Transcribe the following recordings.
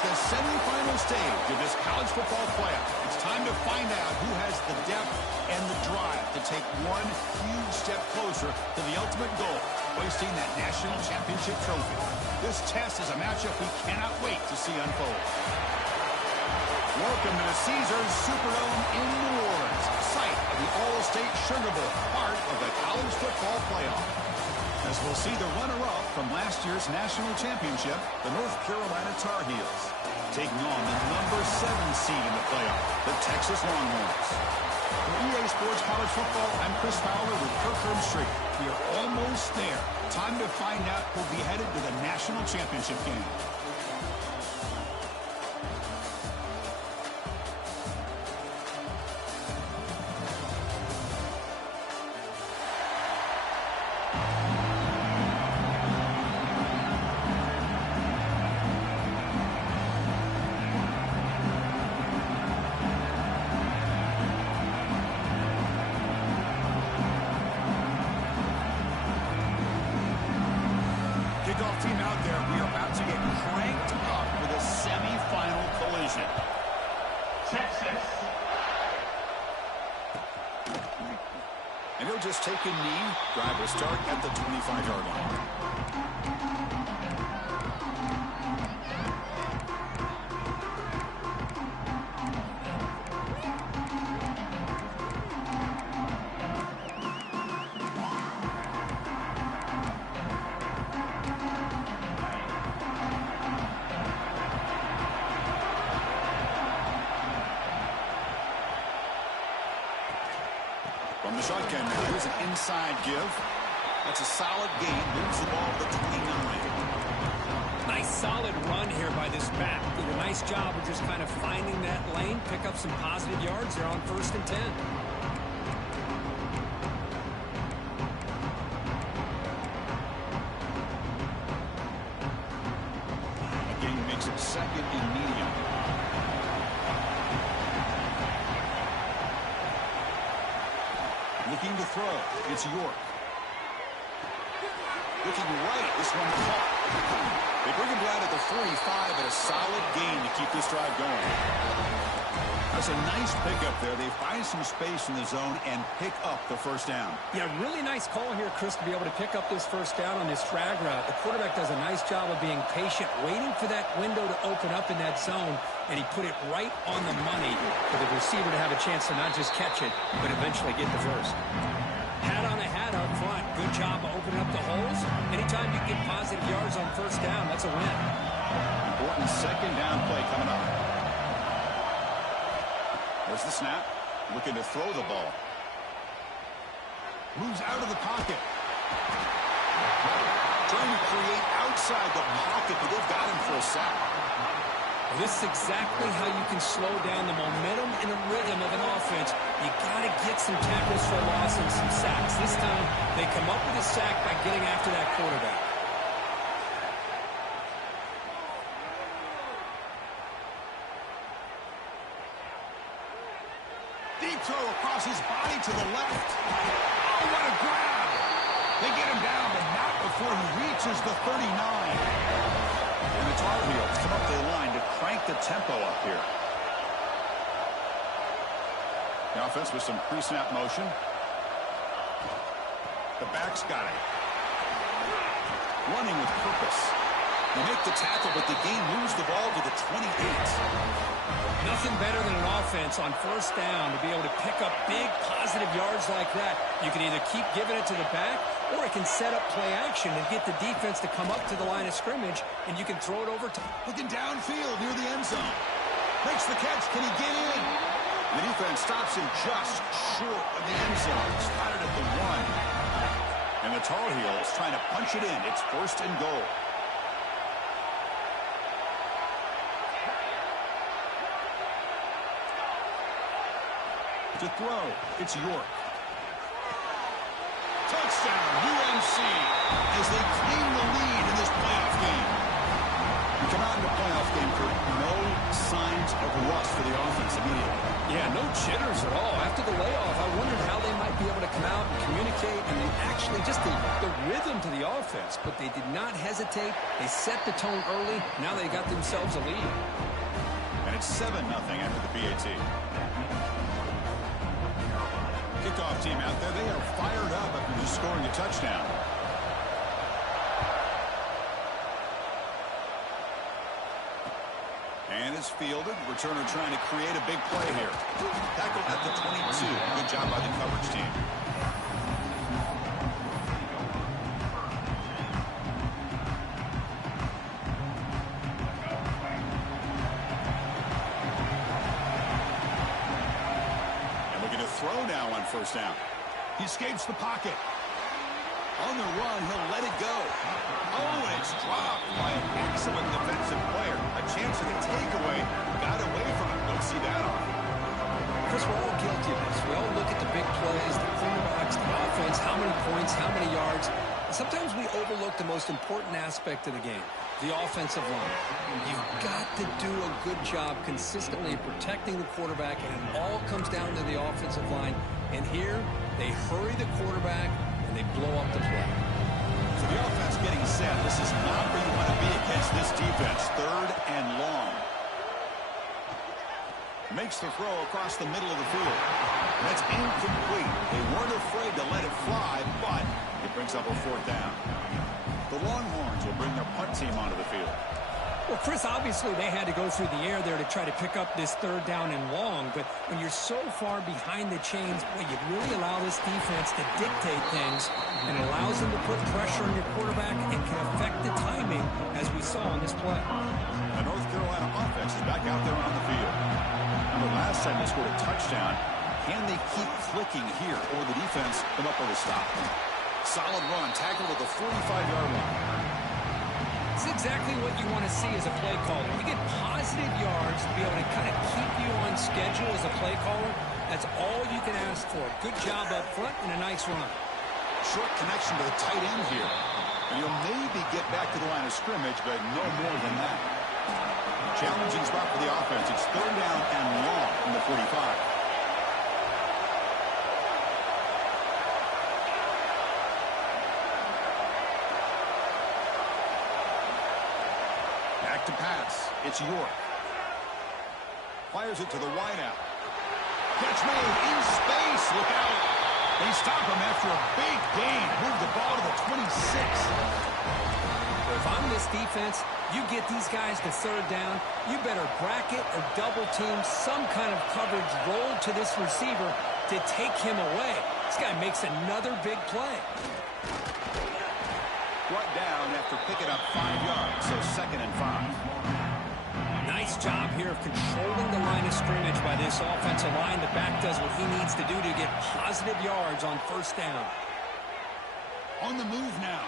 It's the semifinal stage of this college football playoff. It's time to find out who has the depth and the drive to take one huge step closer to the ultimate goal, hoisting that national championship trophy. This test is a matchup we cannot wait to see unfold. Welcome to the Caesars Superdome in New Orleans, site of the All-State Sugar Bowl, part of the college football playoff. As we'll see the runner-up from last year's national championship, the North Carolina Tar Heels, taking on the number 7 seed in the playoff, the Texas Longhorns. For EA Sports College Football, I'm Chris Fowler with Kirk Herbstreit. We are almost there. Time to find out who'll be headed to the national championship game. Kickoff team out there. We are about to get cranked up with a semi-final collision. Texas. And he'll just take a knee. Drive will start at the 25-yard line. From the shotgun now, here's an inside give. That's a solid gain. Moves the ball to the 29. Nice solid run here by this back. Did a nice job of just kind of finding that lane, pick up some positive yards there on 1st and 10. Again, makes it 2nd and medium. Looking to throw. It's York. Looking right. This one caught. They bring him down at the 45, but a solid gain to keep this drive going. That's a nice pickup there. They find some space in the zone and pick up the first down. Yeah, really nice call here, Chris, to be able to pick up this first down on this drag route. The quarterback does a nice job of being patient, waiting for that window to open up in that zone, and he put it right on the money for the receiver to have a chance to not just catch it, but eventually get the first. Hat on a hat up front. Good job of opening up the holes. Anytime you get positive yards on first down, that's a win. Important 2nd down play coming up. There's the snap. Looking to throw the ball. Moves out of the pocket. Trying to create outside the pocket, but they've got him for a sack. This is exactly how you can slow down the momentum and the rhythm of an offense. You got to get some tackles for loss and some sacks. This time, they come up with a sack by getting after that quarterback. Deep throw across his body to the left. Oh, what a grab. They get him down, but not before he reaches the 39. And the Tar Heels come up the line to crank the tempo up here. The offense with some pre-snap motion. The back's got it. Running with purpose. They make the tackle, but the game moves the ball to the 28. Nothing better than an offense on first down to be able to pick up big positive yards like that. You can either keep giving it to the back, or it can set up play action and get the defense to come up to the line of scrimmage, and you can throw it over to... Looking downfield near the end zone. Makes the catch. Can he get in? The defense stops him just short of the end zone. Spotted at the 1. And the Tar Heels trying to punch it in. It's 1st and goal. To throw, it's York. Touchdown, UNC, as they claim the lead in this playoff game. We come out in the playoff game for no signs of rust for the offense immediately. Yeah, no jitters at all. After the layoff, I wondered how they might be able to come out and communicate and then actually just the rhythm to the offense. But they did not hesitate. They set the tone early. Now they got themselves a lead. And it's 7-0 after the PAT. Kickoff team out there. They are fired up after just scoring a touchdown. And it's fielded. Returner trying to create a big play here. Tackle at the 22. Good job by the coverage team. And looking to throw now on first down. He escapes the pocket. On the run, he'll let it go. Oh, and it's dropped by an excellent defensive player. A chance for the takeaway. Got away from it. Don't see that on. Chris, we're all guilty of this. We all look at the big plays, the quarterbacks, the offense, how many points, how many yards. And sometimes we overlook the most important aspect of the game, the offensive line. You've got to do a good job consistently protecting the quarterback, and it all comes down to the offensive line. And here, they hurry the quarterback, and they blow up the play. So the offense getting set. This is not where you want to be against this defense. 3rd and long. Makes the throw across the middle of the field. That's incomplete. They weren't afraid to let it fly, but it brings up a 4th down. The Longhorns will bring their punt team onto the field. Well, Chris, obviously they had to go through the air there to try to pick up this 3rd down and long, but when you're so far behind the chains, boy, you really allow this defense to dictate things, and it allows them to put pressure on your quarterback and can affect the timing, as we saw on this play. The North Carolina offense is back out there on the field. Remember, last time they scored a touchdown. Can they keep clicking here, or the defense come up with a stop? Solid run, tackled at the 45-yard line. It's exactly what you want to see as a play caller. You get positive yards to be able to kind of keep you on schedule as a play caller. That's all you can ask for. Good job up front and a nice run. Short connection to the tight end here. And he'll maybe get back to the line of scrimmage, but no more than that. Challenging spot for the offense. It's 3rd down and long from the 45. To pass. It's York. Fires it to the wideout. Catch made in space. Look out. They stop him after a big gain. Move the ball to the 26. If I'm this defense, you get these guys to 3rd down, you better bracket or double team some kind of coverage roll to this receiver to take him away. This guy makes another big play. Brought down after picking up 5 yards, so 2nd and 5. Nice job here of controlling the line of scrimmage by this offensive line. The back does what he needs to do to get positive yards on 1st down. On the move now.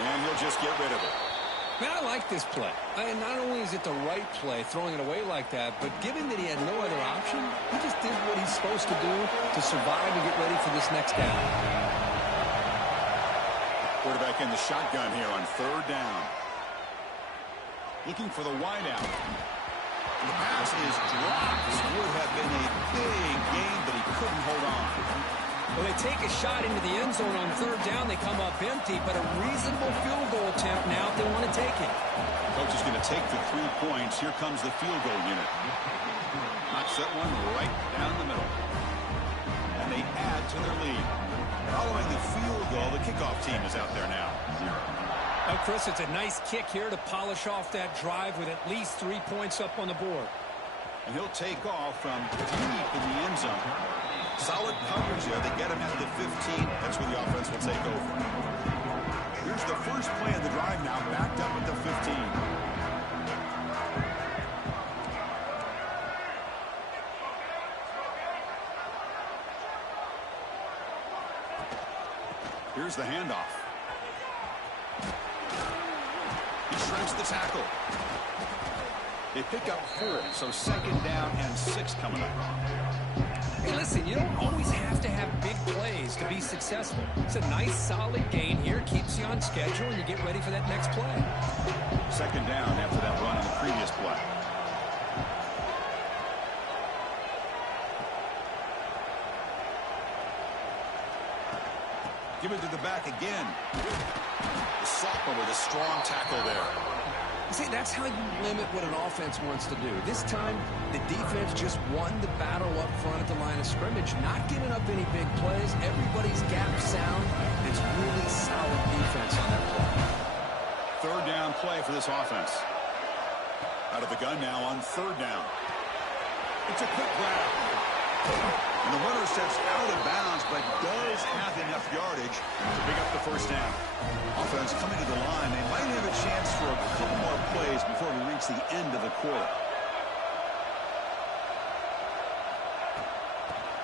And he'll just get rid of it. Man, I like this play. Not only is it the right play, throwing it away like that, but given that he had no other option, he just did what he's supposed to do to survive and get ready for this next down. Quarterback in the shotgun here on 3rd down. Looking for the wideout. The pass is dropped. This would have been a big gain, but he couldn't hold on. Well, they take a shot into the end zone on 3rd down. They come up empty, but a reasonable field goal attempt now if they want to take it. Coach is going to take the 3 points. Here comes the field goal unit. Knocks that one right down the middle. And they add to their lead. Following the field goal, the kickoff team is out there now. Well, Chris, it's a nice kick here to polish off that drive with at least 3 points up on the board. And he'll take off from deep in the end zone. Solid coverage there. They get him at the 15. That's where the offense will take over. Here's the first play of the drive now, backed up at the 15. Here's the handoff. He shrinks the tackle. They pick up 4, so 2nd down and 6 coming up. Hey, listen, you don't always have to have big plays to be successful. It's a nice, solid gain here. Keeps you on schedule, and you get ready for that next play. Second down after that run on the previous play. Give it to the back again. The sophomore with a strong tackle there. See, that's how you limit what an offense wants to do. This time, the defense just won the battle up front at the line of scrimmage, not giving up any big plays. Everybody's gap sound. It's really solid defense on that play. Third down play for this offense. Out of the gun now on third down. It's a quick grab. And the runner steps out of bounds, but does have enough yardage to pick up the first down. Offense coming to the line. They might have a chance for a couple more plays before we reach the end of the quarter.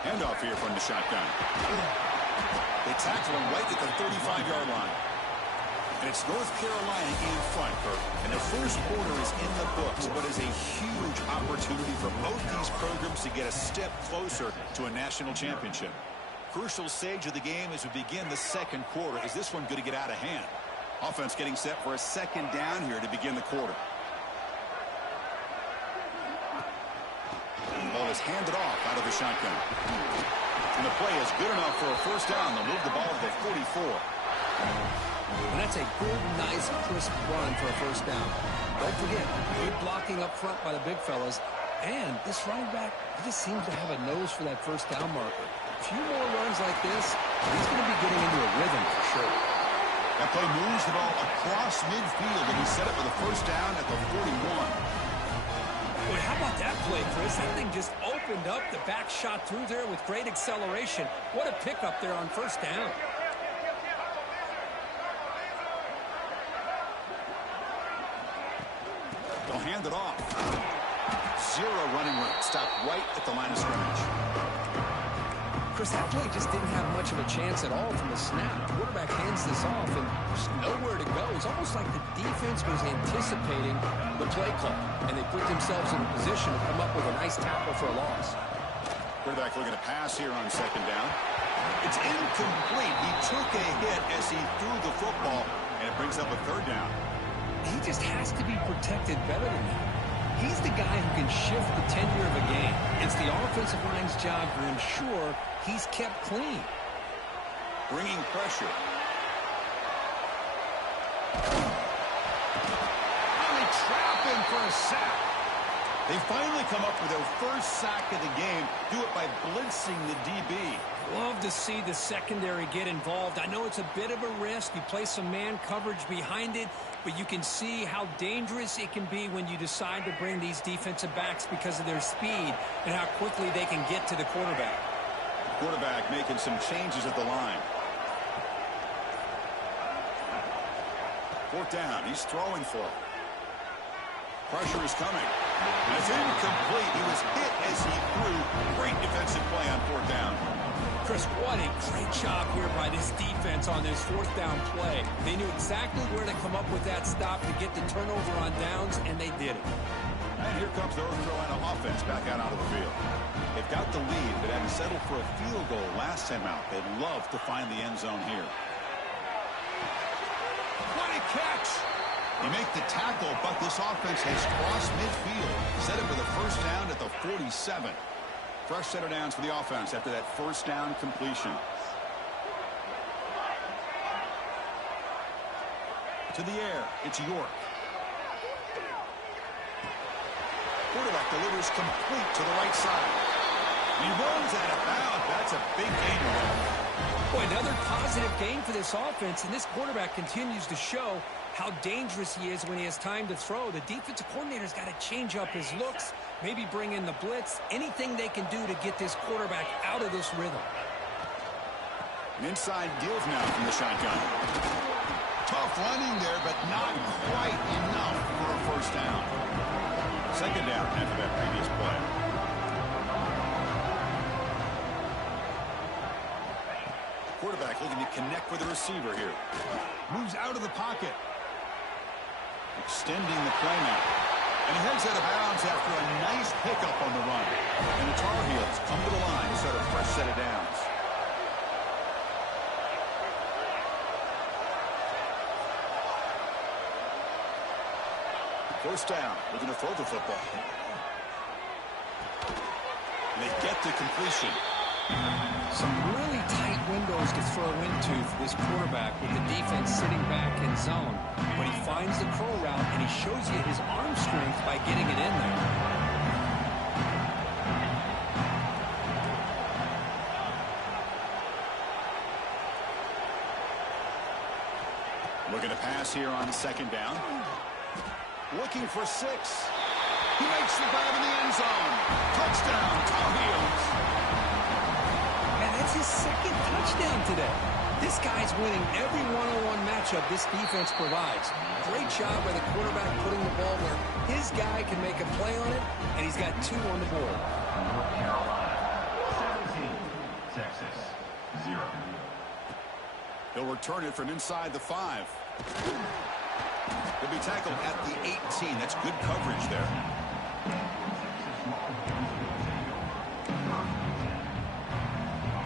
Handoff here from the shotgun. They tackle him right at the 35-yard line. And it's North Carolina in front, Kirk. And the first quarter is in the books, but is a huge opportunity for both these programs to get a step closer to a national championship. Crucial stage of the game as we begin the second quarter. Is this one going to get out of hand? Offense getting set for a second down here to begin the quarter. The ball is handed off out of the shotgun. And the play is good enough for a first down. They'll move the ball to the 44. And that's a good, nice, crisp run for a first down. Don't forget, good blocking up front by the big fellas. And this running back, he just seems to have a nose for that first down marker. A few more runs like this, he's going to be getting into a rhythm for sure. That play moves the ball across midfield, and he set it for the first down at the 41. Boy, how about that play, Chris? That thing just opened up. The back shot through there with great acceleration. What a pickup there on first down. They'll hand it off. Zero running room. Stop right at the line of scrimmage. Chris, that play just didn't have much of a chance at all from the snap. The quarterback hands this off, and there's nowhere to go. It's almost like the defense was anticipating the play call, and they put themselves in a position to come up with a nice tackle for a loss. Quarterback looking to pass here on second down. It's incomplete. He took a hit as he threw the football, and it brings up a third down. He just has to be protected better than that. He's the guy who can shift the tenure of a game. It's the offensive line's job to ensure he's kept clean. Bringing pressure. Oh, they trap him for a sack. They finally come up with their first sack of the game. Do it by blitzing the DB. Love to see the secondary get involved. I know it's a bit of a risk. You play some man coverage behind it, but you can see how dangerous it can be when you decide to bring these defensive backs because of their speed and how quickly they can get to the quarterback. Quarterback making some changes at the line. Fourth down. He's throwing for it. Pressure is coming. And it's incomplete. He was hit as he threw. Great defensive play on fourth down. Chris, what a great job here by this defense on this fourth down play. They knew exactly where to come up with that stop to get the turnover on downs, and they did it. And here comes the North Carolina offense back out onto the field. They've got the lead, but having settled for a field goal last time out, they'd love to find the end zone here. What a catch! They make the tackle, but this offense has crossed midfield. Set it for the first down at the 47. Fresh set of downs for the offense after that first down completion. To the air, it's York. Quarterback delivers complete to the right side. He runs out of bounds. That's a big gain for him. Boy, another positive gain for this offense, and this quarterback continues to show how dangerous he is when he has time to throw. The defensive coordinator's got to change up his looks, maybe bring in the blitz, anything they can do to get this quarterback out of this rhythm. An inside deals now from the shotgun. Tough running there, but not quite enough for a first down. Second down after that previous play. Quarterback looking to connect with the receiver here. Moves out of the pocket. Extending the play now. And he heads out of bounds after a nice pickup on the run. And the Tar Heels come to the line to start a fresh set of downs. First down. Looking to throw the football. They get to completion. Some really tight windows to throw into for this quarterback with the defense sitting back in zone. But he finds the curl route, and he shows you his arm strength by getting it in there. Looking to pass here on second down. Looking for 6. He makes the grab in the end zone. Touchdown, Tar Heels. And that's his second touchdown today. This guy's winning every one-on-one matchup this defense provides. Great job by the quarterback putting the ball where his guy can make a play on it, and he's got 2 on the board. North Carolina, 17. Texas, 0. He'll return it from inside the 5. He'll be tackled at the 18. That's good coverage there.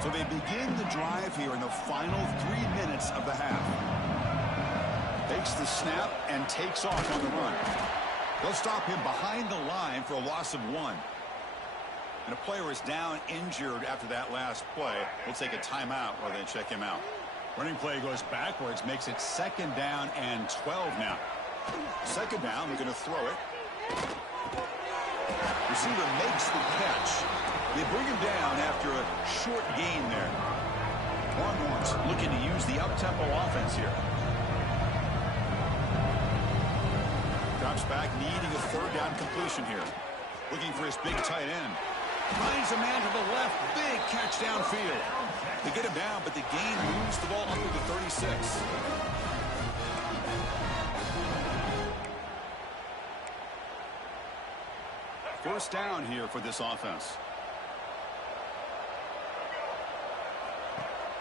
So they begin the drive here in the final 3 minutes of the half. Takes the snap and takes off on the run. They'll stop him behind the line for a loss of 1. And a player is down injured after that last play. We'll take a timeout while they check him out. Running play goes backwards, makes it second down and 12 now. Second down, we're going to throw it. Receiver makes the catch. They bring him down after a short gain there. Longhorns looking to use the up-tempo offense here. Drops back, needing a third down completion here. Looking for his big tight end. Finds a man to the left. Big catch downfield. They get him down, but the gain moves the ball up to the 36. First down here for this offense.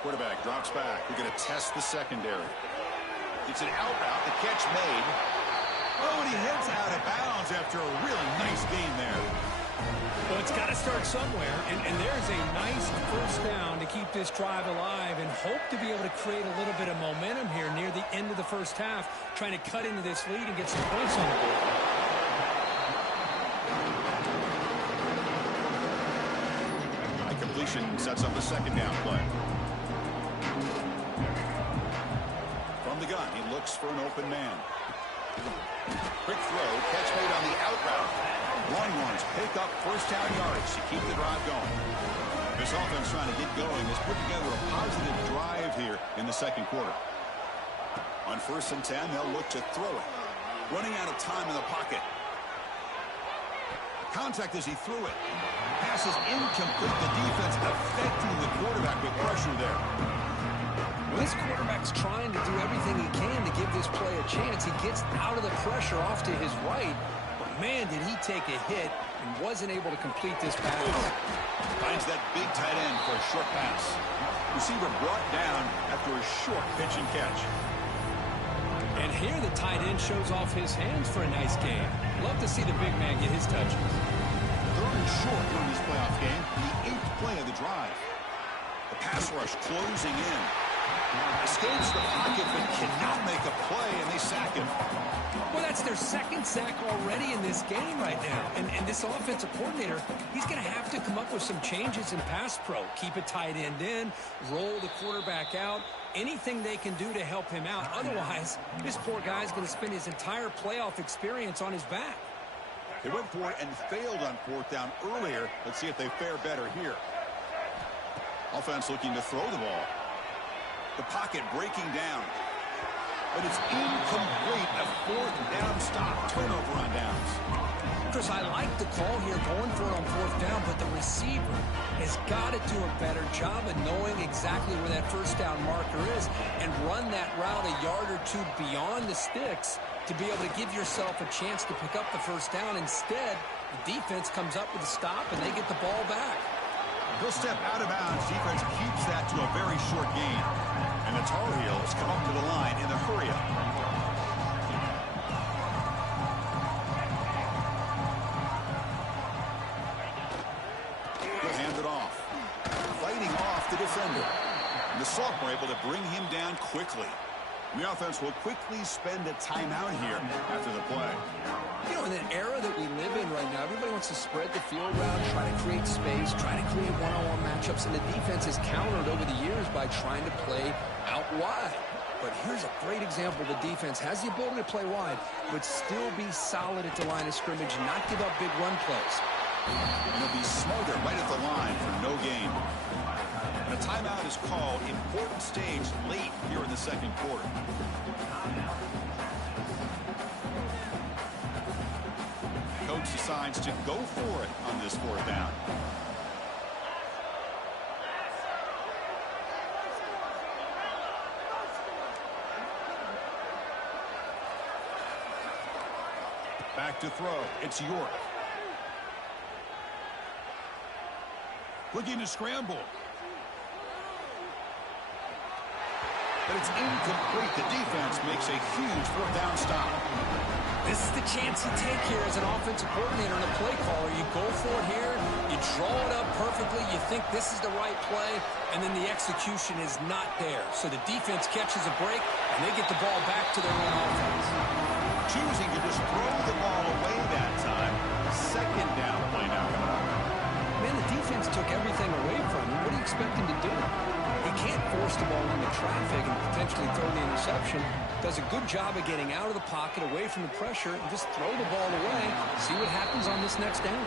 Quarterback drops back. We're going to test the secondary. It's an out route. The catch made. Oh, and he heads out of bounds after a really nice gain there. Well, it's got to start somewhere, and there's a nice first down to keep this drive alive and hope to be able to create a little bit of momentum here near the end of the first half, trying to cut into this lead and get some points on the board. High completion sets up a second down play. From the gun, he looks for an open man. Quick throw, catch made on the out route. Longhorns pick up first down yards to keep the drive going. This offense trying to get going has put together a positive drive here in the second quarter. On 1st and 10, they'll look to throw it. Running out of time in the pocket. Contact as he threw it. Pass is incomplete. The defense affecting the quarterback with pressure there. Well, this quarterback's trying to do everything he can to give this play a chance. He gets out of the pressure off to his right. But, man, did he take a hit and wasn't able to complete this pass. Finds that big tight end for a short pass. Receiver brought down after a short pitch and catch. And here the tight end shows off his hands for a nice gain. Love to see the big man get his touches. 3rd and short during this playoff game. The 8th play of the drive. The pass rush closing in. Escapes the pocket but cannot make a play, and they sack him. Well, that's their second sack already in this game right now. And this offensive coordinator, he's going to have to come up with some changes in pass pro. Keep a tight end in, roll the quarterback out, anything they can do to help him out. Otherwise, this poor guy's going to spend his entire playoff experience on his back. They went for it and failed on 4th down earlier. Let's see if they fare better here. Offense looking to throw the ball. The pocket breaking down. But it's incomplete. A 4th down stop. Turnover on downs. Chris, I like the call here going for it on 4th down, but the receiver has got to do a better job of knowing exactly where that first down marker is and run that route a yard or two beyond the sticks to be able to give yourself a chance to pick up the first down. Instead, the defense comes up with a stop and they get the ball back. He'll step out of bounds. Defense keeps that to a very short gain. And the Tar Heels come up to the line in the hurry-up. He'll hand it off. Fighting off the defender. And the sophomore able to bring him down quickly. The offense will quickly spend a timeout here after the play. You know, in an era that we live in right now, everybody wants to spread the field around, try to create space, try to create one-on-one matchups, and the defense has countered over the years by trying to play out wide. But here's a great example. The defense has the ability to play wide, but still be solid at the line of scrimmage and not give up big run plays. And they'll be smothered right at the line for no gain. And a timeout is called. Important stage late here in the second quarter. Coach decides to go for it on this fourth down. Back to throw. It's York. Looking to scramble. But it's incomplete. The defense makes a huge fourth down stop. This is the chance you take here as an offensive coordinator and a play caller. You go for it here, you draw it up perfectly, you think this is the right play, and then the execution is not there. So the defense catches a break, and they get the ball back to their own offense. Choosing to just throw the ball away that time. Second down play now coming up. Man, the defense took everything away from him. What do you expect him to do? He can't force the ball into traffic and potentially throw the interception. Does a good job of getting out of the pocket, away from the pressure, and just throw the ball away. See what happens on this next down.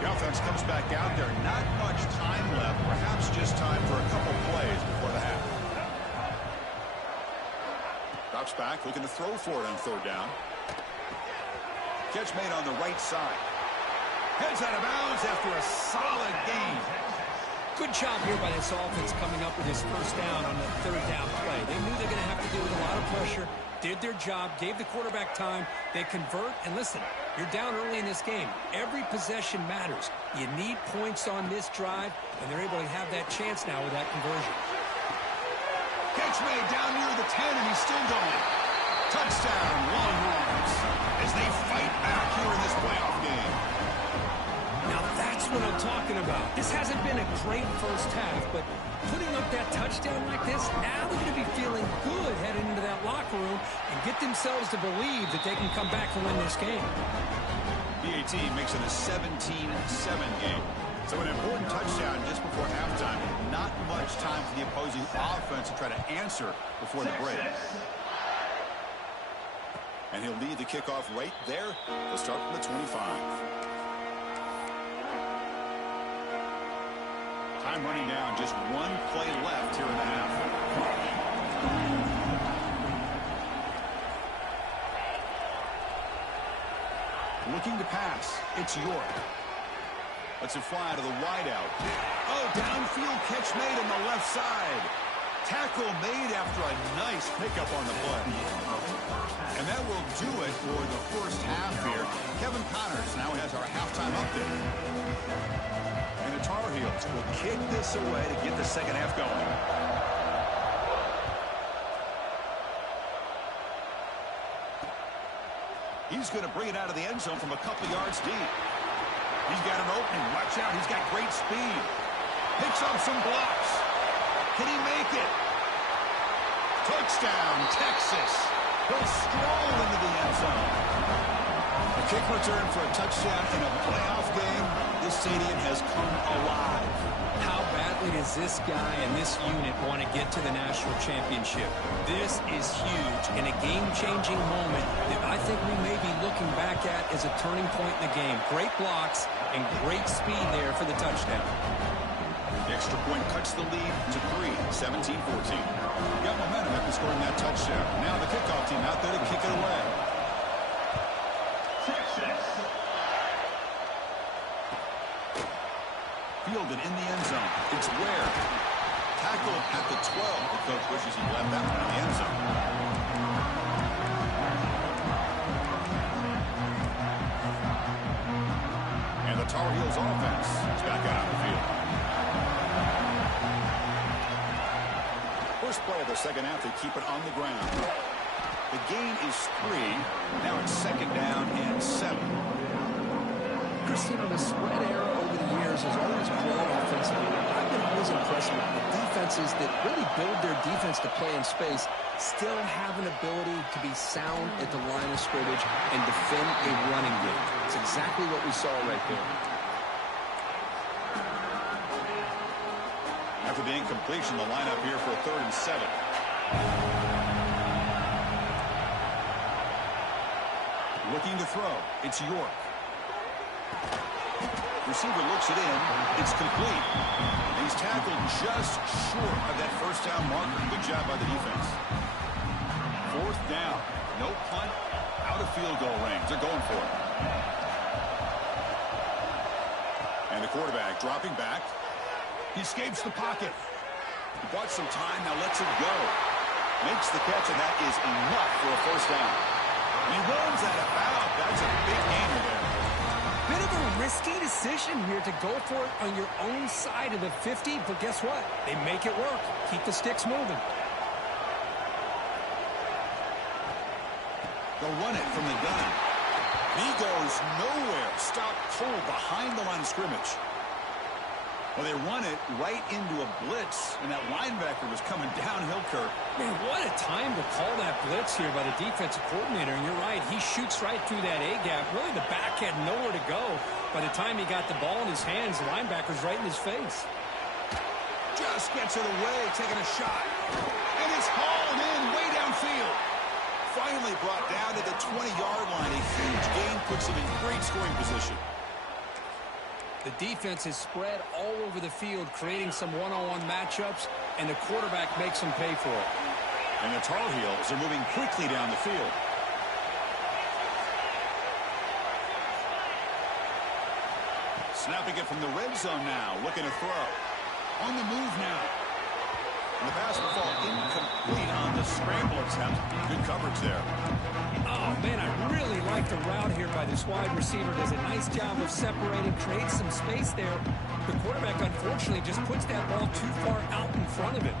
The offense comes back out there. Not much time left. Perhaps just time for a couple plays before the half. Drops back, looking to throw for it on third down. Catch made on the right side. Heads out of bounds after a solid gain. Good job here by this offense coming up with his first down on the third down play. They knew they're going to have to deal with a lot of pressure, did their job, gave the quarterback time. They convert, and listen, you're down early in this game. Every possession matters. You need points on this drive, and they're able to have that chance now with that conversion. Catch made down near the 10, and he's still going. Touchdown, Longhorns, as they fight back here in this playoff game. Now that's what I'm talking about. This hasn't been a great first half, but putting up that touchdown like this, now they're going to be feeling good heading into that locker room and get themselves to believe that they can come back and win this game. BAT makes it a 17-7 game. So an important touchdown just before halftime. Not much time for the opposing offense to try to answer before the break. And he'll lead the kickoff right there. He'll start from the 25. Time running down. Just one play left here in the half. Looking to pass. It's York. Lets it fly to the wideout. Oh, downfield catch made on the left side. Tackle made after a nice pickup on the play. And that will do it for the first half here. Kevin Connors now has our halftime update. And the Tar Heels will kick this away to get the second half going. He's going to bring it out of the end zone from a couple yards deep. He's got an opening. Watch out. He's got great speed. Picks up some blocks. Can he make it? Touchdown, Texas. He'll stroll into the end zone. A kick return for a touchdown in a playoff game. This stadium has come alive. How badly does this guy and this unit want to get to the national championship? This is huge and a game-changing moment that I think we may be looking back at as a turning point in the game. Great blocks and great speed there for the touchdown. The extra point cuts the lead to 3, 17-14. Got momentum after scoring that touchdown. Now the kickoff team out there to kick it away. Fielded in the end zone. It's Ware. Tackled at the 12. The coach wishes he left that one in the end zone. And the Tar Heels offense is back out on the field. First play of the second half, they keep it on the ground. The gain is 3. Now it's second down and 7. Christian, the spread era over the years has always played offensively. I've been always impressed impressive. The defenses that really build their defense to play in space still have an ability to be sound at the line of scrimmage and defend a running game. It's exactly what we saw right there. After the incompletion, the lineup here for a 3rd and 7. Looking to throw. It's York. Receiver looks it in. It's complete. He's tackled just short of that first down marker. Good job by the defense. 4th down. No punt. Out of field goal range. They're going for it. And the quarterback dropping back. He escapes the pocket. He bought some time. Now lets it go. Makes the catch, and that is enough for a first down. And he runs out of bounds. That's a big gainer there. Bit of a risky decision here to go for it on your own side of the 50, but guess what? They make it work. Keep the sticks moving. They'll run it from the gun. He goes nowhere. Stop cold behind the line of scrimmage. Well, they run it right into a blitz, and that linebacker was coming downhill, Kurt. Man, what a time to call that blitz here by the defensive coordinator. And you're right, he shoots right through that A-gap. Really, the back had nowhere to go. By the time he got the ball in his hands, the linebacker's right in his face. Just gets it away, taking a shot. And it's hauled in way downfield. Finally brought down to the 20-yard line. A huge gain puts him in great scoring position. The defense is spread all over the field, creating some one-on-one matchups, and the quarterback makes them pay for it. And the Tar Heels are moving quickly down the field. Snapping it from the red zone now, looking to throw. On the move now. And the pass will fall incomplete on the scramble attempt. Good coverage there. Oh, man, I really like the route here by this wide receiver. Does a nice job of separating, creates some space there. The quarterback, unfortunately, just puts that ball too far out in front of him.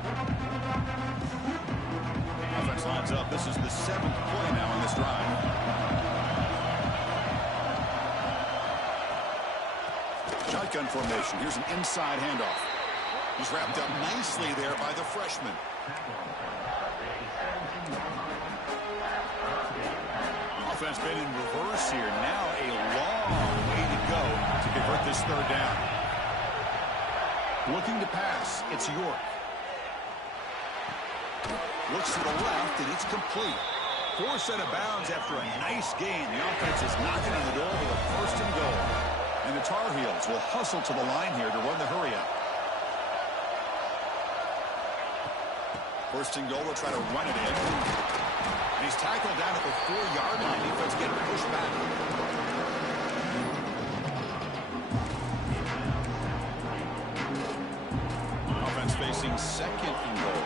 Offense lines up. This is the 7th play now on this drive. Shotgun formation. Here's an inside handoff. He's wrapped up nicely there by the freshman. Offense been in reverse here. Now a long way to go to convert this 3rd down. Looking to pass. It's York. Looks to the left, and it's complete. 4 set of bounds after a nice gain. The offense is knocking on the door with a 1st and goal. And the Tar Heels will hustle to the line here to run the hurry-up. 1st and goal, will try to run it in. And he's tackled down at the 4-yard line. Defense getting pushed back. Offense facing 2nd and goal.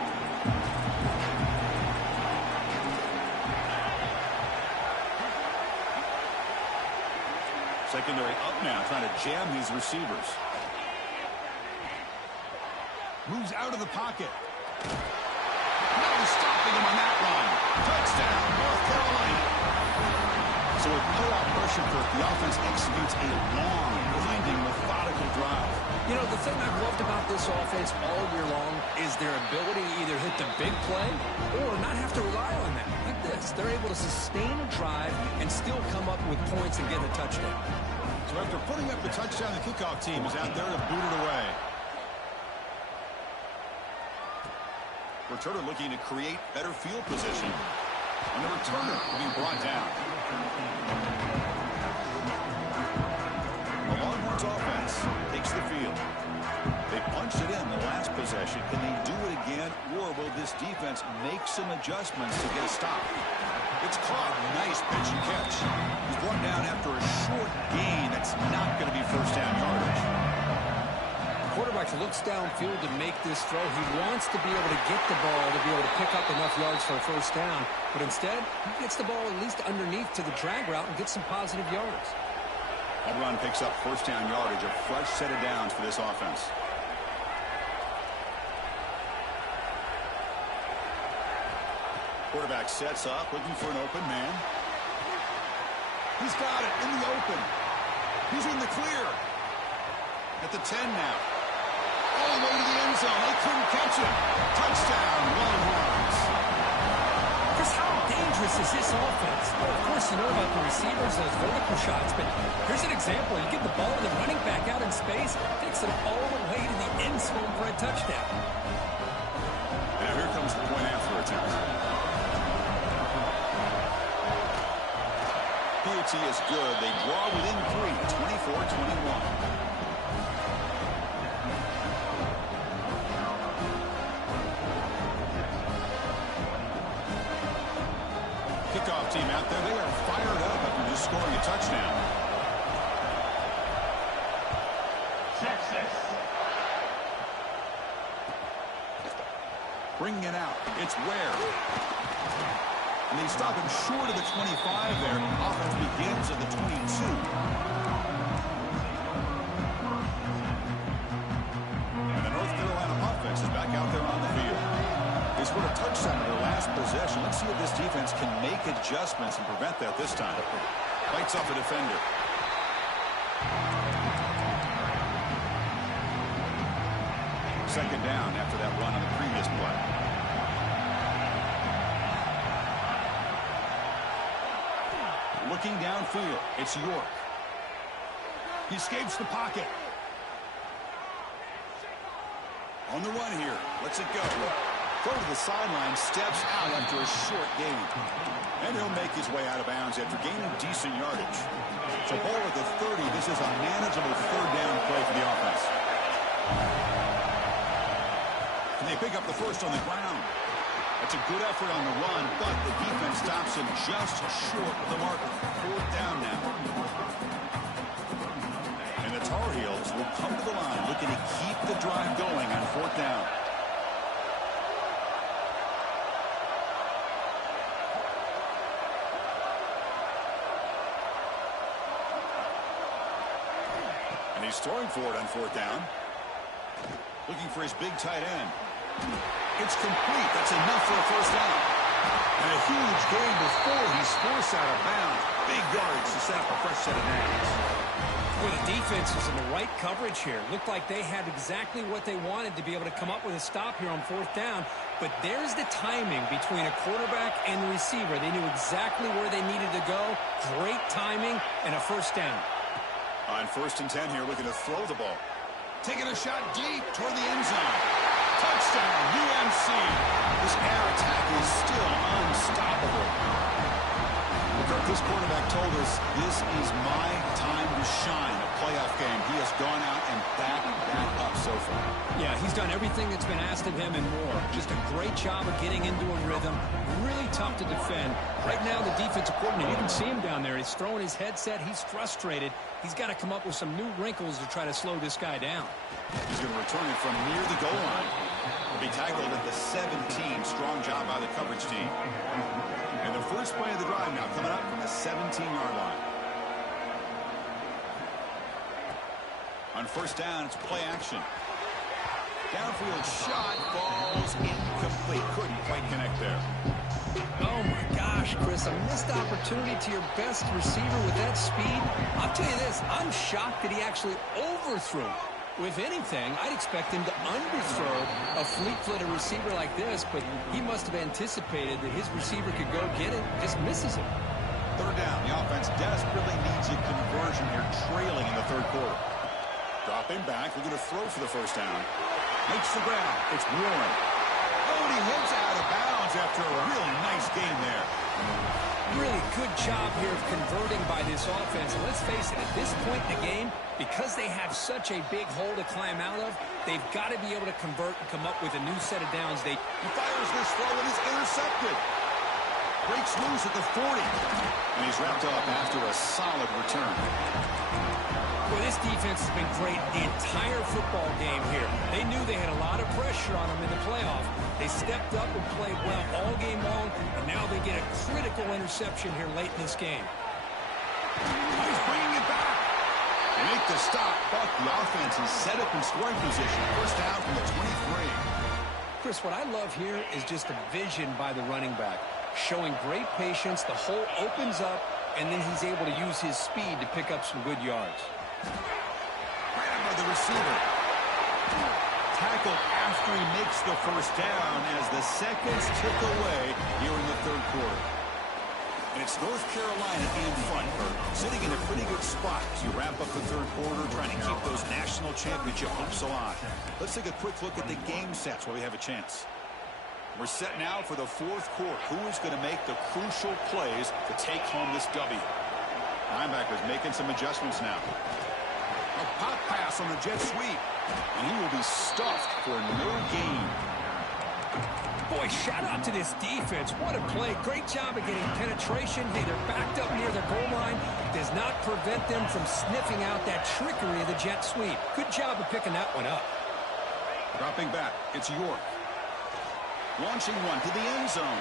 Secondary up now, trying to jam these receivers. Moves out of the pocket. No stopping him on that run. Touchdown, North Carolina. So with no out pressure, the offense executes a long, winding, methodical drive. You know, the thing I've loved about this offense all year long is their ability to either hit the big play or not have to rely on that. Like this, they're able to sustain a drive and still come up with points and get a touchdown. So after putting up the touchdown, the kickoff team is out there to boot it away. Returner looking to create better field position. And the returner being brought down. The Longhorns offense takes the field. They punched it in the last possession. Can they do it again, or will this defense make some adjustments to get a stop? It's caught. Nice pitch and catch. He's brought down after a short gain. That's not going to be 1st down yardage. Quarterback looks downfield to make this throw. He wants to be able to get the ball to be able to pick up enough yards for a 1st down. But instead, he gets the ball at least underneath to the drag route and gets some positive yards. That run picks up 1st down yardage, a fresh set of downs for this offense. Quarterback sets up, looking for an open man. He's got it in the open. He's in the clear. At the 10 now. All the way to the end zone. They couldn't catch it. Touchdown, Longhorns. Chris, how dangerous is this offense? Well, of course, you know about the receivers, those vertical shots, but here's an example. You get the ball to the running back out in space, takes it all the way to the end zone for a touchdown. Now here comes the point after attempt. PAT is good. They draw within 3, 24-21. Kickoff team out there. They are fired up after just scoring a touchdown. Texas. Bringing it out. It's Ware. And they stop him short of the 25 there. Offense begins at the 22. And the North Carolina offense is back out there on the field. They scored a touchdown in their last possession. Let's see if this defense can make adjustments and prevent that this time. Bites off a defender. Second down after that run on the previous play. Looking downfield, it's York. He escapes the pocket. On the run here. Lets it go. Throw to the sideline, steps out after a short gain. And he'll make his way out of bounds after gaining decent yardage. So ball at the 30. This is a manageable third down play for the offense. And they pick up the first on the ground. That's a good effort on the run, but the defense stops him just short of the marker. Fourth down now. And the Tar Heels will come to the line looking to keep the drive going on fourth down. And he's throwing for it on fourth down. Looking for his big tight end. It's complete. That's enough for a first down. And a huge gain before he's forced out of bounds. Big yards to set up a fresh set of downs. Well, the defense was in the right coverage here. Looked like they had exactly what they wanted to be able to come up with a stop here on fourth down. But there's the timing between a quarterback and the receiver. They knew exactly where they needed to go. Great timing and a first down. On first and 10 here, looking to throw the ball. Taking a shot deep toward the end zone. Touchdown, UMC. This air attack is still unstoppable. Kirk, this quarterback told us this is my time to shine, a playoff game. He has gone out and backed that up so far. Yeah, he's done everything that's been asked of him and more. Just a great job of getting into a rhythm. Really tough to defend. Right now, the defensive coordinator, you can see him down there. He's throwing his headset. He's frustrated. He's got to come up with some new wrinkles to try to slow this guy down. He's going to return it from near the goal line. He'll be tackled at the 17. Strong job by the coverage team. And the first play of the drive now coming up from the 17-yard line. On first down, it's play action. Downfield shot falls incomplete. Couldn't quite connect there. Oh, my gosh, Chris, a missed opportunity to your best receiver with that speed. I'll tell you this, I'm shocked that he actually overthrew. If anything, I'd expect him to underthrow a fleet-footed receiver like this, but he must have anticipated that his receiver could go get it, just misses him. Third down, the offense desperately needs a conversion here, trailing in the third quarter. Dropping back, we're going to throw for the first down. Makes the ground, it's Warren. Oh, and he hits out of bounds after a really nice game there. Really good job here of converting by this offense. And let's face it, at this point in the game, because they have such a big hole to climb out of, they've got to be able to convert and come up with a new set of downs. He fires this throw and is intercepted. Breaks loose at the 40. And he's wrapped up after a solid return. Well, this defense has been great the entire football game here. They knew they had a lot of pressure on them in the playoff. They stepped up and played well all game long, and now they get a critical interception here late in this game. He's bringing it back. They make the stop, but the offense is set up in scoring position. First down from the 23. Chris, what I love here is just the vision by the running back. Showing great patience, the hole opens up, and then he's able to use his speed to pick up some good yards. Grabbed by the receiver. tackled after he makes the first down as the seconds tick away here in the third quarter. And it's North Carolina in front, sitting in a pretty good spot as you wrap up the third quarter, trying to keep those national championship hopes alive. Let's take a quick look at the game sets while we have a chance. We're set now for the fourth quarter. Who is going to make the crucial plays to take home this W? Linebackers making some adjustments now. A pop pass on the jet sweep, and he will be stuffed for no gain. Boy, shout out to this defense. What a play. Great job of getting penetration. Hey, they're backed up near the goal line. Does not prevent them from sniffing out that trickery of the jet sweep. Good job of picking that one up. Dropping back, it's York. Launching one to the end zone.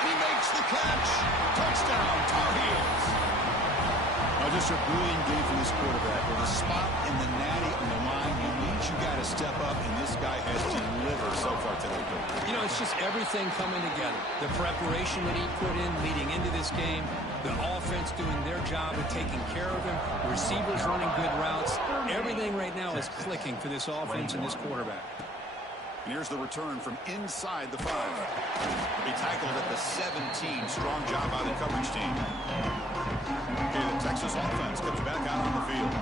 And he makes the catch. Touchdown, Tar Heels. Just a brilliant game from this quarterback. With a spot in the natty on the line, you got to step up, and this guy has delivered so far today. You know, it's just everything coming together. The preparation that he put in leading into this game, the offense doing their job of taking care of him, receivers running good routes. Everything right now is clicking for this offense and this quarterback. And here's the return from inside the 5. He tackled at the 17. Strong job by the coverage team. Okay, the Texas offense comes back out on the field.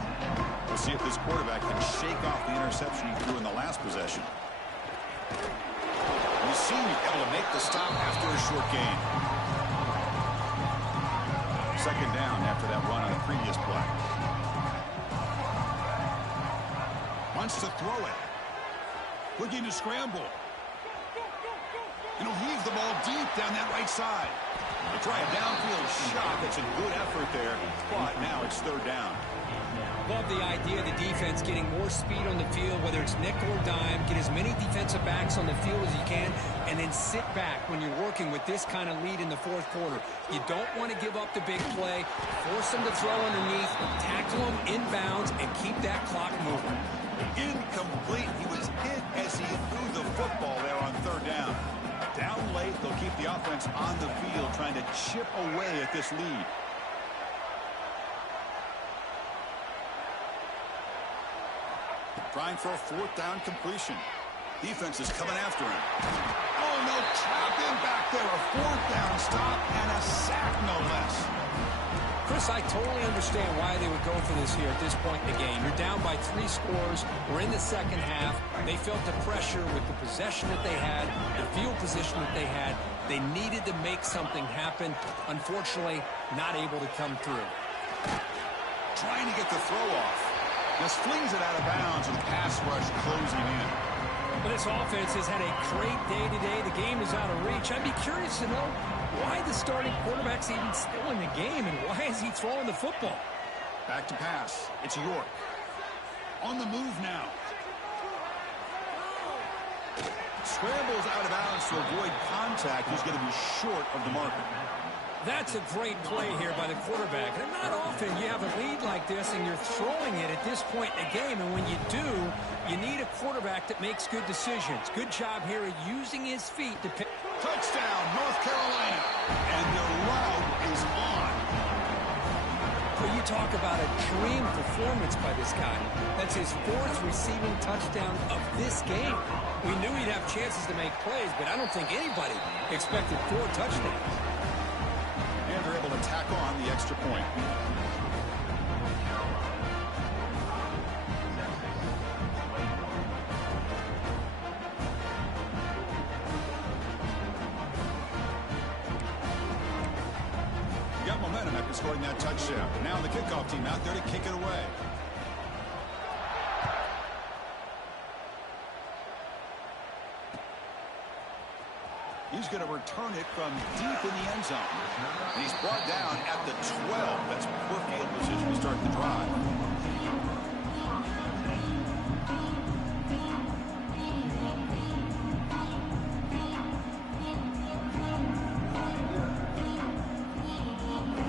We'll see if this quarterback can shake off the interception he threw in the last possession. And the senior able to make the stop after a short gain. Second down after that run on the previous play. Wants to throw it. Looking to scramble. And he'll heave the ball deep down that right side. They try a downfield shot. That's a good effort there. But now it's third down. Love the idea of the defense getting more speed on the field, whether it's nickel or dime. Get as many defensive backs on the field as you can, and then sit back when you're working with this kind of lead in the fourth quarter. You don't want to give up the big play. Force them to throw underneath, tackle them inbounds, and keep that clock moving. Incomplete. He was hit as he threw the football there on third down. Down late, they'll keep the offense on the field trying to chip away at this lead. Trying for a fourth down completion. Defense is coming after him. Oh, no, trap him back there. A fourth down stop and a sack, no less. Chris, I totally understand why they would go for this here at this point in the game. You're down by 3 scores. We're in the second half. They felt the pressure with the possession that they had, the field position that they had. They needed to make something happen. Unfortunately, not able to come through. Trying to get the throw off. Just flings it out of bounds with the pass rush closing in. But this offense has had a great day today. The game is out of reach. I'd be curious to know why the starting quarterback's even still in the game, and why is he throwing the football? Back to pass. It's York. On the move now. Scrambles out of bounds to avoid contact. He's going to be short of the marker. That's a great play here by the quarterback. And not often you have a lead like this and you're throwing it at this point in the game. And when you do, you need a quarterback that makes good decisions. Good job here of using his feet to pick. Touchdown, North Carolina. And the route is on. Well, you talk about a dream performance by this guy. That's his 4th receiving touchdown of this game. We knew he'd have chances to make plays, but I don't think anybody expected 4 touchdowns. And they're able to tack on the extra point. You got momentum after scoring that touchdown. Now the kickoff team out there to kick it away. He's going to return it from deep in the end zone. And he's brought down at the 12. That's poor field position to start the drive.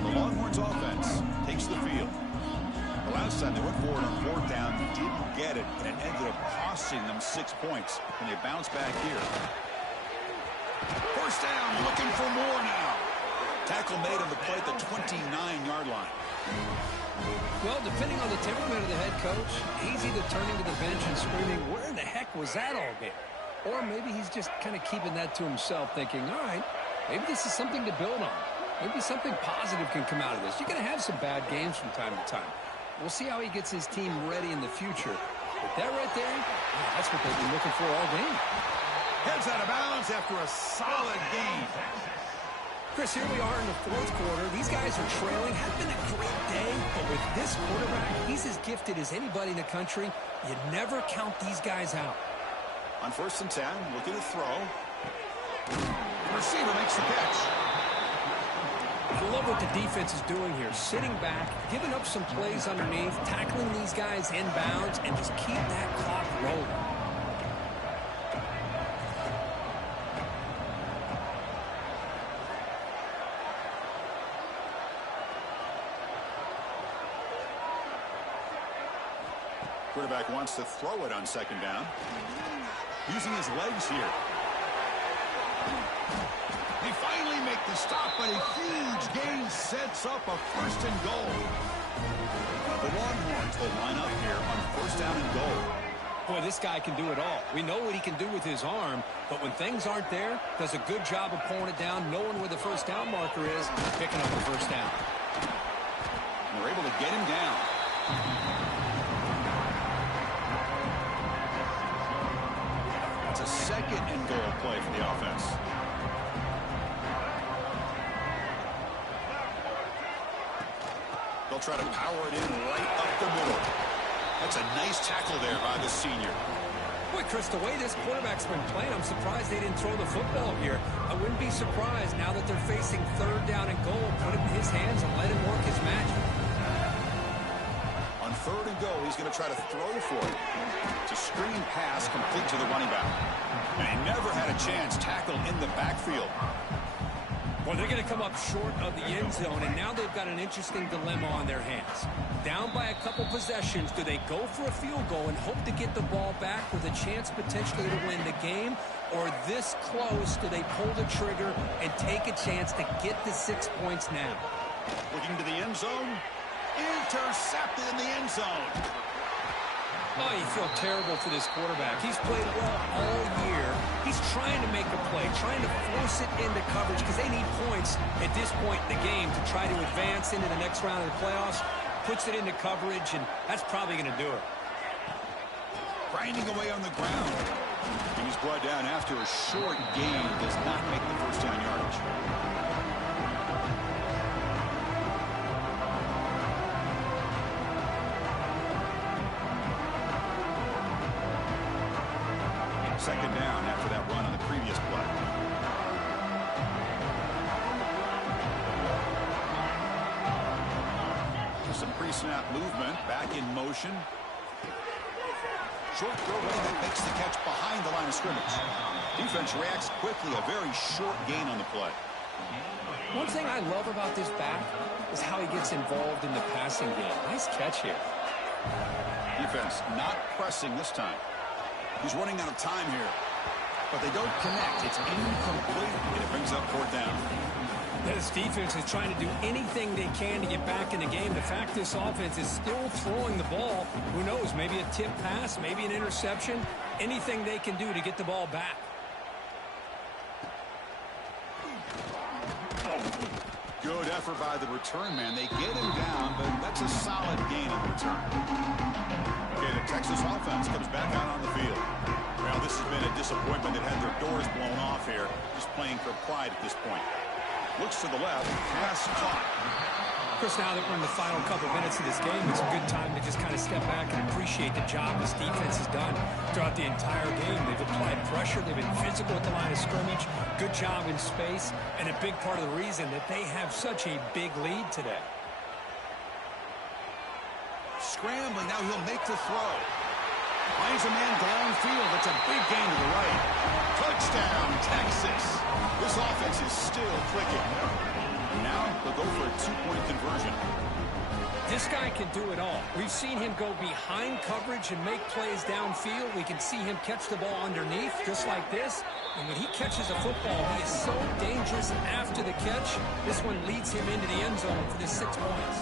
The Longhorns offense takes the field. The last time they went forward on 4th down, didn't get it, and it ended up costing them 6 points. And they bounce back here. First down, looking for more now. Tackle made on the play at the 29-yard line. Well, depending on the temperament of the head coach, he's either turning to the bench and screaming, where in the heck was that all game? Or maybe he's just kind of keeping that to himself, thinking, all right, maybe this is something to build on. Maybe something positive can come out of this. You're going to have some bad games from time to time. We'll see how he gets his team ready in the future. But that right there, yeah, that's what they've been looking for all game. Heads out of bounds after a solid game. Chris, here we are in the fourth quarter. These guys are trailing. Had been a great day, but with this quarterback, he's as gifted as anybody in the country. You never count these guys out. On 1st and 10, looking to throw. The receiver makes the catch. I love what the defense is doing here. Sitting back, giving up some plays underneath, tackling these guys inbounds, and just keep that clock rolling. Quarterback wants to throw it on 2nd down. Using his legs here. They finally make the stop, but a huge gain sets up a 1st and goal. The Longhorns will line up here on 1st down and goal. Boy, this guy can do it all. We know what he can do with his arm, but when things aren't there, does a good job of pulling it down, knowing where the 1st down marker is, picking up the 1st down. And they're able to get him down. It's a 2nd and goal play for the offense. They'll try to power it in right up the middle. That's a nice tackle there by the senior. Boy, Chris, the way this quarterback's been playing, I'm surprised they didn't throw the football here. I wouldn't be surprised now that they're facing 3rd down and goal. Put it in his hands and let him work his magic. On 3rd and goal, he's going to try to throw for it. It's a screen pass complete to the running back. And he never had a chance tackled in the backfield. Well, they're going to come up short of the end zone, and now they've got an interesting dilemma on their hands. Down by a couple possessions, do they go for a field goal and hope to get the ball back with a chance potentially to win the game? Or this close, do they pull the trigger and take a chance to get the 6 points now? Looking to the end zone. Intercepted in the end zone. Oh, you feel terrible for this quarterback. He's played well all year. He's trying to make a play, trying to force it into coverage because they need points at this point in the game to try to advance into the next round of the playoffs. Puts it into coverage, and that's probably going to do it. Grinding away on the ground. He was brought down after a short gain. Does not make the 1st down yardage. Second down after that run on the previous play. Some pre-snap movement, back in motion. Short throw running that makes the catch behind the line of scrimmage. Defense reacts quickly, a very short gain on the play. One thing I love about this back is how he gets involved in the passing game. Nice catch here. Defense not pressing this time. He's running out of time here. But they don't connect. It's incomplete, and it brings up 4th down. This defense is trying to do anything they can to get back in the game. The fact this offense is still throwing the ball, who knows, maybe a tip pass, maybe an interception, anything they can do to get the ball back. Good effort by the return man. They get him down, but that's a solid gain on the return. Okay, the Texas offense comes back out on the field. Well, this has been a disappointment. They've had their doors blown off here, just playing for pride at this point. Looks to the left, pass caught. Chris, now that we're in the final couple minutes of this game, it's a good time to just kind of step back and appreciate the job this defense has done throughout the entire game. They've applied pressure. They've been physical at the line of scrimmage. Good job in space, and a big part of the reason that they have such a big lead today. Scrambling, now he'll make the throw. Finds a man downfield. It's a big gain to the right. Touchdown, Texas. This offense is still clicking. And now they'll go for a 2-point conversion. This guy can do it all. We've seen him go behind coverage and make plays downfield. We can see him catch the ball underneath, just like this. And when he catches a football, he is so dangerous after the catch. This one leads him into the end zone for the 6 points.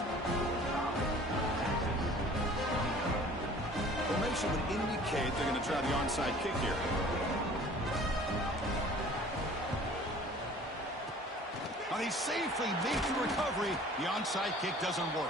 Formation would indicate they're going to try the onside kick here. He safely makes the recovery. The onside kick doesn't work.